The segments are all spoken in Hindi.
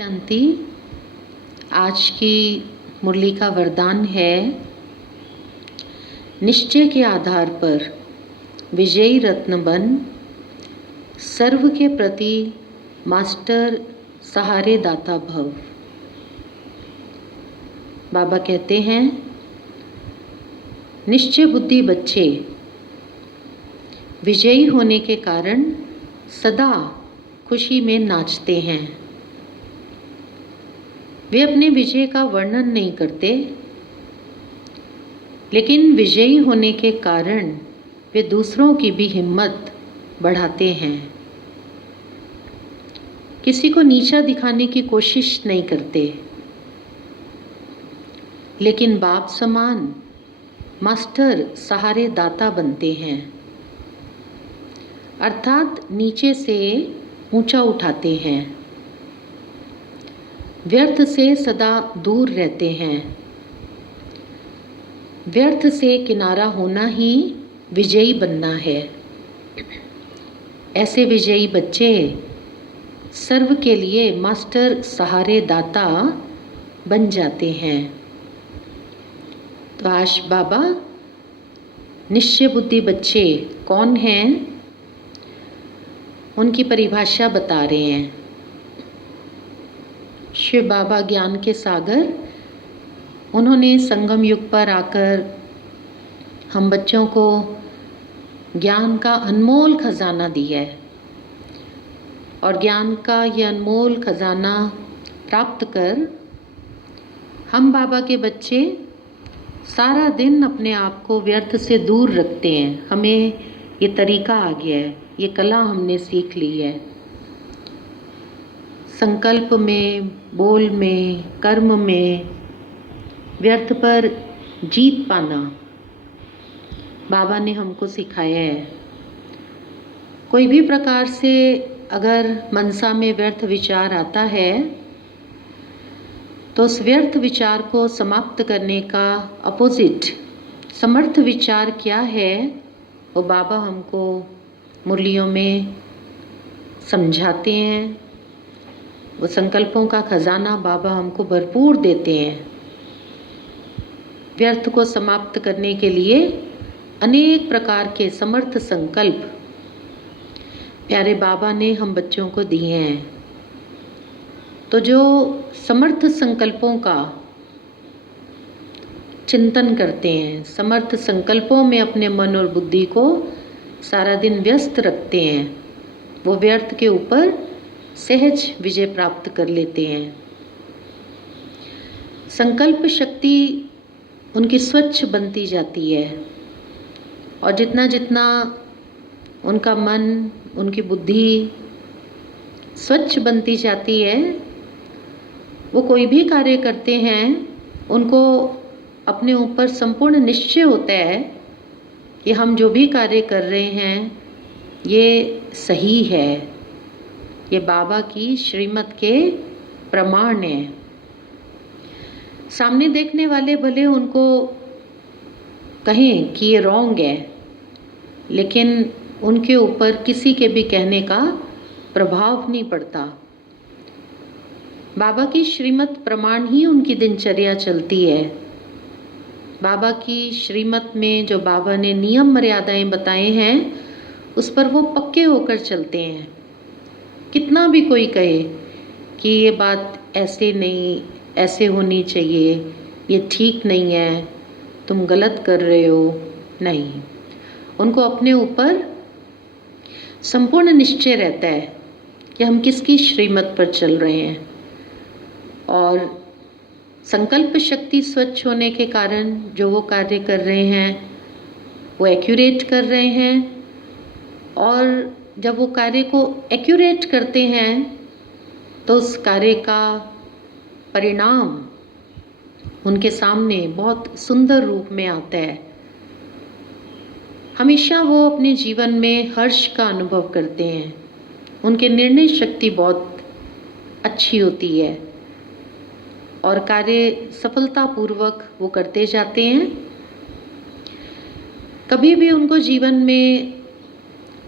शांति। आज की मुरली का वरदान है, निश्चय के आधार पर विजयी रत्न बन, सर्व के प्रति मास्टर सहारे दाता भव। बाबा कहते हैं, निश्चय बुद्धि बच्चे विजयी होने के कारण सदा खुशी में नाचते हैं। वे अपने विजय का वर्णन नहीं करते, लेकिन विजयी होने के कारण वे दूसरों की भी हिम्मत बढ़ाते हैं। किसी को नीचा दिखाने की कोशिश नहीं करते, लेकिन बाप समान मास्टर सहारे दाता बनते हैं, अर्थात नीचे से ऊंचा उठाते हैं। व्यर्थ से सदा दूर रहते हैं। व्यर्थ से किनारा होना ही विजयी बनना है। ऐसे विजयी बच्चे सर्व के लिए मास्टर सहारे दाता बन जाते हैं। तो आज बाबा निश्चय बुद्धि बच्चे कौन हैं, उनकी परिभाषा बता रहे हैं। शिव बाबा ज्ञान के सागर, उन्होंने संगम युग पर आकर हम बच्चों को ज्ञान का अनमोल खजाना दिया है, और ज्ञान का ये अनमोल खजाना प्राप्त कर हम बाबा के बच्चे सारा दिन अपने आप को व्यर्थ से दूर रखते हैं। हमें ये तरीका आ गया है, ये कला हमने सीख ली है। संकल्प में, बोल में, कर्म में व्यर्थ पर जीत पाना बाबा ने हमको सिखाया है। कोई भी प्रकार से अगर मनसा में व्यर्थ विचार आता है, तो उस व्यर्थ विचार को समाप्त करने का अपोजिट समर्थ विचार क्या है, वो बाबा हमको मुरलियों में समझाते हैं। वो संकल्पों का खजाना बाबा हमको भरपूर देते हैं। व्यर्थ को समाप्त करने के लिए अनेक प्रकार के समर्थ संकल्प प्यारे बाबा ने हम बच्चों को दिए हैं। तो जो समर्थ संकल्पों का चिंतन करते हैं, समर्थ संकल्पों में अपने मन और बुद्धि को सारा दिन व्यस्त रखते हैं, वो व्यर्थ के ऊपर सहज विजय प्राप्त कर लेते हैं। संकल्प शक्ति उनकी स्वच्छ बनती जाती है, और जितना जितना उनका मन, उनकी बुद्धि स्वच्छ बनती जाती है, वो कोई भी कार्य करते हैं, उनको अपने ऊपर संपूर्ण निश्चय होता है कि हम जो भी कार्य कर रहे हैं ये सही है, ये बाबा की श्रीमत के प्रमाण है। सामने देखने वाले भले उनको कहें कि ये रॉन्ग है, लेकिन उनके ऊपर किसी के भी कहने का प्रभाव नहीं पड़ता। बाबा की श्रीमत प्रमाण ही उनकी दिनचर्या चलती है। बाबा की श्रीमत में जो बाबा ने नियम मर्यादाएं बताए हैं, उस पर वो पक्के होकर चलते हैं। कितना भी कोई कहे कि ये बात ऐसे नहीं, ऐसे होनी चाहिए, ये ठीक नहीं है, तुम गलत कर रहे हो, नहीं, उनको अपने ऊपर संपूर्ण निश्चय रहता है कि हम किसकी श्रीमत पर चल रहे हैं। और संकल्प शक्ति स्वच्छ होने के कारण जो वो कार्य कर रहे हैं वो एक्यूरेट कर रहे हैं, और जब वो कार्य को एक्यूरेट करते हैं तो उस कार्य का परिणाम उनके सामने बहुत सुंदर रूप में आता है। हमेशा वो अपने जीवन में हर्ष का अनुभव करते हैं। उनके निर्णय शक्ति बहुत अच्छी होती है, और कार्य सफलतापूर्वक वो करते जाते हैं। कभी भी उनको जीवन में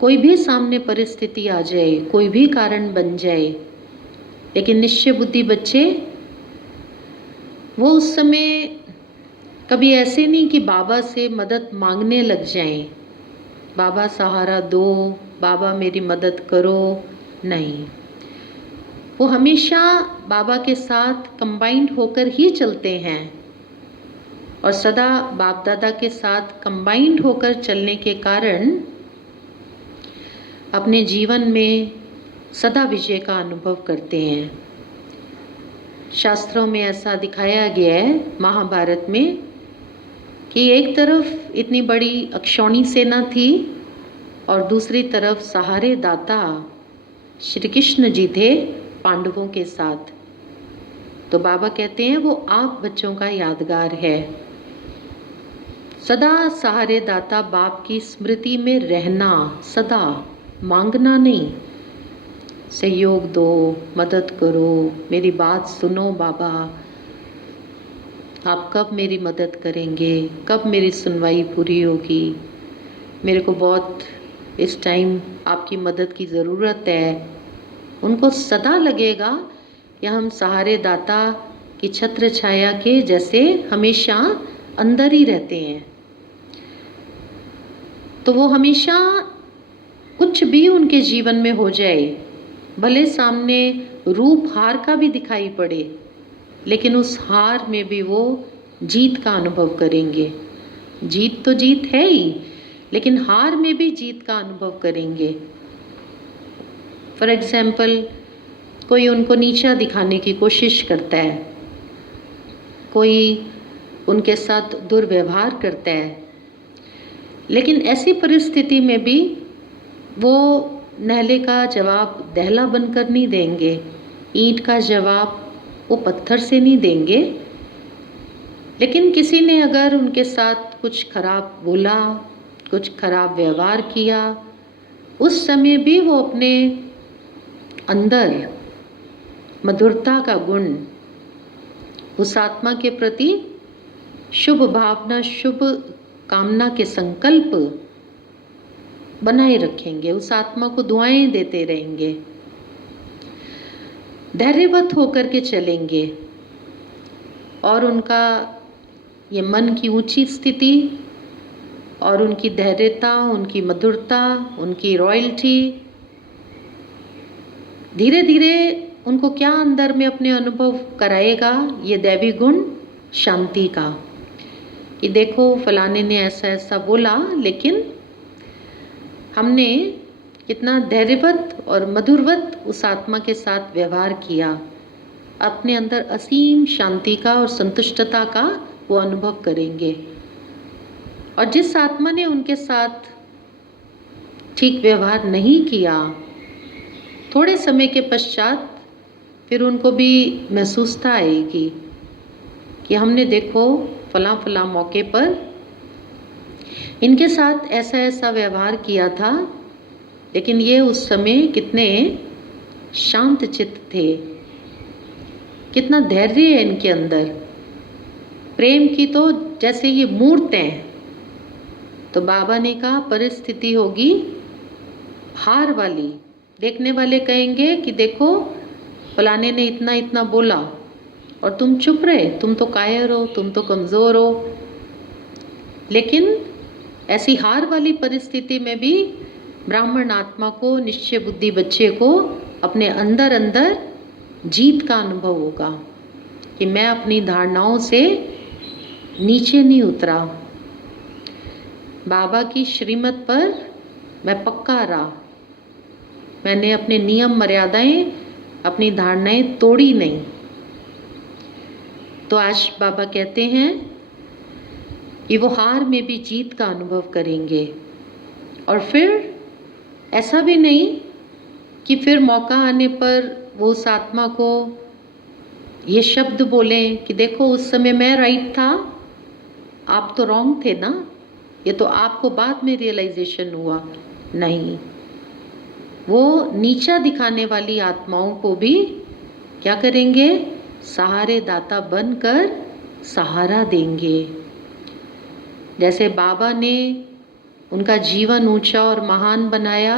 कोई भी सामने परिस्थिति आ जाए, कोई भी कारण बन जाए, लेकिन निश्चय बुद्धि बच्चे वो उस समय कभी ऐसे नहीं कि बाबा से मदद मांगने लग जाएं, बाबा सहारा दो, बाबा मेरी मदद करो, नहीं। वो हमेशा बाबा के साथ कंबाइंड होकर ही चलते हैं और सदा बाप दादा के साथ कंबाइंड होकर चलने के कारण अपने जीवन में सदा विजय का अनुभव करते हैं। शास्त्रों में ऐसा दिखाया गया है महाभारत में कि एक तरफ इतनी बड़ी अक्षौणी सेना थी और दूसरी तरफ सहारे दाता श्री कृष्ण जी थे पांडवों के साथ। तो बाबा कहते हैं वो आप बच्चों का यादगार है। सदा सहारे दाता बाप की स्मृति में रहना, सदा मांगना नहीं, सहयोग दो, मदद करो, मेरी बात सुनो बाबा, आप कब मेरी मदद करेंगे, कब मेरी सुनवाई पूरी होगी, मेरे को बहुत इस टाइम आपकी मदद की ज़रूरत है। उनको सदा लगेगा कि हम सहारे दाता की छत्र छाया के जैसे हमेशा अंदर ही रहते हैं। तो वो हमेशा कुछ भी उनके जीवन में हो जाए, भले सामने रूप हार का भी दिखाई पड़े, लेकिन उस हार में भी वो जीत का अनुभव करेंगे। जीत तो जीत है ही, लेकिन हार में भी जीत का अनुभव करेंगे। फॉर एग्जाम्पल, कोई उनको नीचा दिखाने की कोशिश करता है, कोई उनके साथ दुर्व्यवहार करता है, लेकिन ऐसी परिस्थिति में भी वो नहले का जवाब दहला बनकर नहीं देंगे, ईंट का जवाब वो पत्थर से नहीं देंगे। लेकिन किसी ने अगर उनके साथ कुछ खराब बोला, कुछ खराब व्यवहार किया, उस समय भी वो अपने अंदर मधुरता का गुण, उस आत्मा के प्रति शुभ भावना, शुभ कामना के संकल्प बनाए रखेंगे, उस आत्मा को दुआएं देते रहेंगे, धैर्यवत होकर के चलेंगे। और उनका ये मन की ऊंची स्थिति और उनकी धैर्यता, उनकी मधुरता, उनकी रॉयल्टी धीरे धीरे उनको क्या अंदर में अपने अनुभव कराएगा, ये दैवी गुण शांति का, कि देखो फलाने ने ऐसा ऐसा बोला, लेकिन हमने कितना धैर्यवत और मधुरवत उस आत्मा के साथ व्यवहार किया। अपने अंदर असीम शांति का और संतुष्टता का वो अनुभव करेंगे। और जिस आत्मा ने उनके साथ ठीक व्यवहार नहीं किया, थोड़े समय के पश्चात फिर उनको भी महसूसता आएगी कि हमने देखो फलां फलां मौके पर इनके साथ ऐसा ऐसा व्यवहार किया था, लेकिन ये उस समय कितने शांत चित्त थे, कितना धैर्य है इनके अंदर, प्रेम की तो जैसे ये मूर्त हैं। तो बाबा ने कहा परिस्थिति होगी हार वाली, देखने वाले कहेंगे कि देखो फलाने ने इतना इतना बोला और तुम चुप रहे, तुम तो कायर हो, तुम तो कमज़ोर हो। लेकिन ऐसी हार वाली परिस्थिति में भी ब्राह्मण आत्मा को, निश्चय बुद्धि बच्चे को अपने अंदर अंदर जीत का अनुभव होगा कि मैं अपनी धारणाओं से नीचे नहीं उतरा, बाबा की श्रीमत पर मैं पक्का रहा, मैंने अपने नियम मर्यादाएं, अपनी धारणाएं तोड़ी नहीं। तो आज बाबा कहते हैं कि वो हार में भी जीत का अनुभव करेंगे। और फिर ऐसा भी नहीं कि फिर मौका आने पर वो उस आत्मा को ये शब्द बोलें कि देखो उस समय मैं राइट था, आप तो रॉन्ग थे ना, ये तो आपको बाद में रियलाइजेशन हुआ। नहीं, वो नीचा दिखाने वाली आत्माओं को भी क्या करेंगे, सहारे दाता बनकर सहारा देंगे। जैसे बाबा ने उनका जीवन ऊंचा और महान बनाया,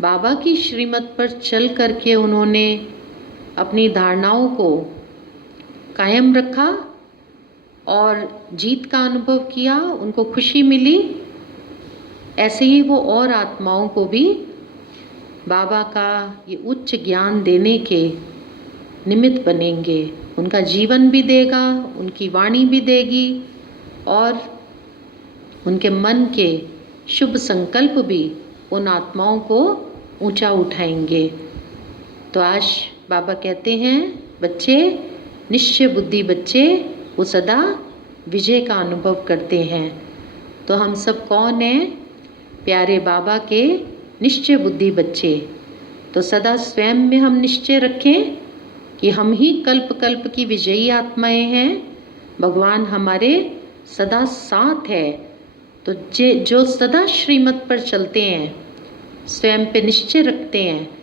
बाबा की श्रीमत पर चल करके उन्होंने अपनी धारणाओं को कायम रखा और जीत का अनुभव किया, उनको खुशी मिली, ऐसे ही वो और आत्माओं को भी बाबा का ये उच्च ज्ञान देने के निमित्त बनेंगे। उनका जीवन भी देगा, उनकी वाणी भी देगी और उनके मन के शुभ संकल्प भी उन आत्माओं को ऊंचा उठाएंगे। तो आज बाबा कहते हैं, बच्चे, निश्चय बुद्धि बच्चे वो सदा विजय का अनुभव करते हैं। तो हम सब कौन हैं? प्यारे बाबा के निश्चय बुद्धि बच्चे। तो सदा स्वयं में हम निश्चय रखें कि हम ही कल्प कल्प की विजयी आत्माएं हैं। भगवान हमारे सदा साथ है। तो जो सदा श्रीमत पर चलते हैं, स्वयं पे निश्चय रखते हैं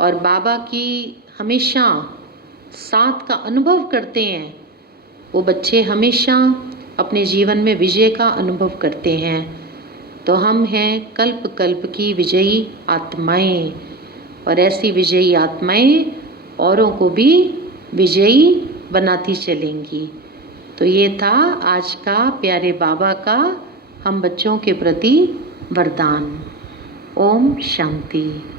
और बाबा की हमेशा साथ का अनुभव करते हैं, वो बच्चे हमेशा अपने जीवन में विजय का अनुभव करते हैं। तो हम हैं कल्प कल्प की विजयी आत्माएं और ऐसी विजयी आत्माएं औरों को भी विजयी बनाती चलेंगी। तो ये था आज का प्यारे बाबा का हम बच्चों के प्रति वरदान। ओम शांति।